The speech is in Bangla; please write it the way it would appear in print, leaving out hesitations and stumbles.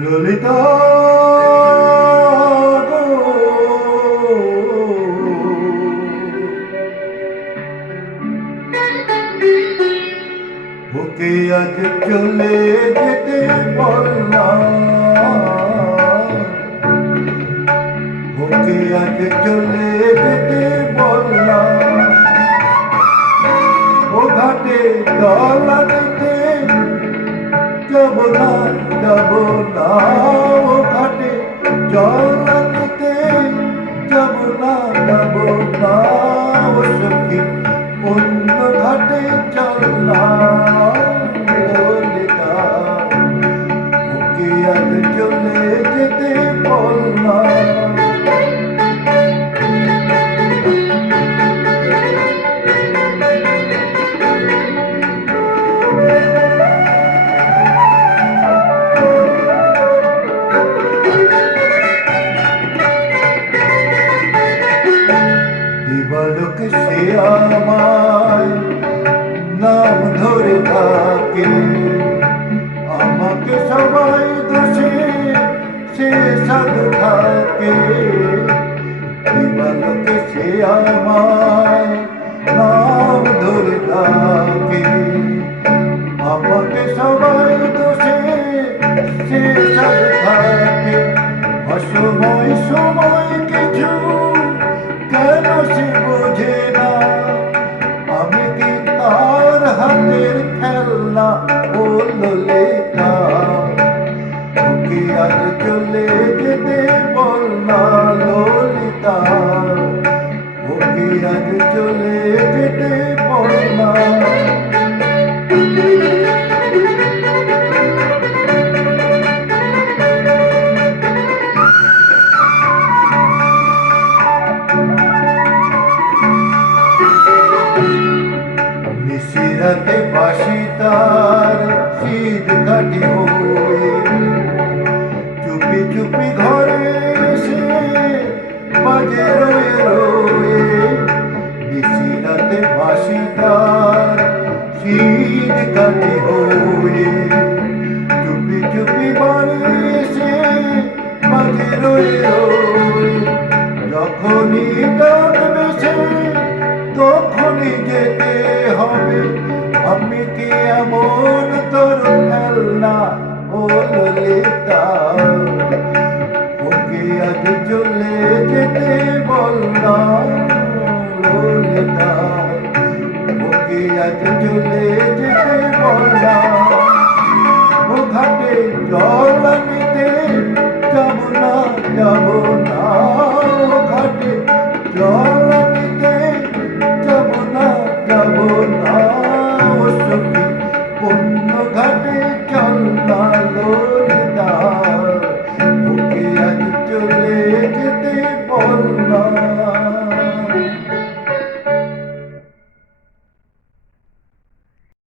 ললিতা গো, ওকে আজ চলে যেতে বললাম, ওকে আজ চলে যেতে বললাম, ও ঘাটে জল আনতে যাব না, যাব না, ও ঘাটে জল আনতে যাব না, যাব না, ও সখী অন্য ঘাটে চল না। ললিতা ওকে আজ চলে যেতে বললাম। দিবালোকে সে আমায় নাম ধরে থাকে, আমাকে সবাই দোষে সে সাধু থাকে। দিবালোকে সে আমায় নাম ধরে থাকে, আমাকে সবাই দোষে সে সাধু থাকে। অসময় সময় কিছু কেন সে বোঝে না, আমি কি তার হাতের খেলনা? ও ললিতা ওকে আজ চলে যেতে বল না। ললিতা ওকে আজ চলে যেতে বল না। নিশিরাতে বাসি তার শীত কাটি হয়ে, চুপি চুপি ঘরে এসে বাজে রয়ে রয়ে। নিশিরাতে বাসি তার শীত কাটি হয়ে, চুপি চুপি ঘরে এসে বাজে রয়ে রয়ে। যখনই ডাকবে সে তখনই যেতে হবে, আমি কি এমন তোর খেলনা? ও ললিতা ওকে আজ চলে যেতে বললাম। ললিতা ওকে আজ চলে যেতে বললাম, ও ঘাটে জল আনতে যাব না, যাব না, ও ঘাটে জল আনতে যাব না, যাব না, ও সখী অন্য ঘাটে চল না। ললিতা ওকে আজ চলে যেতে বললাম।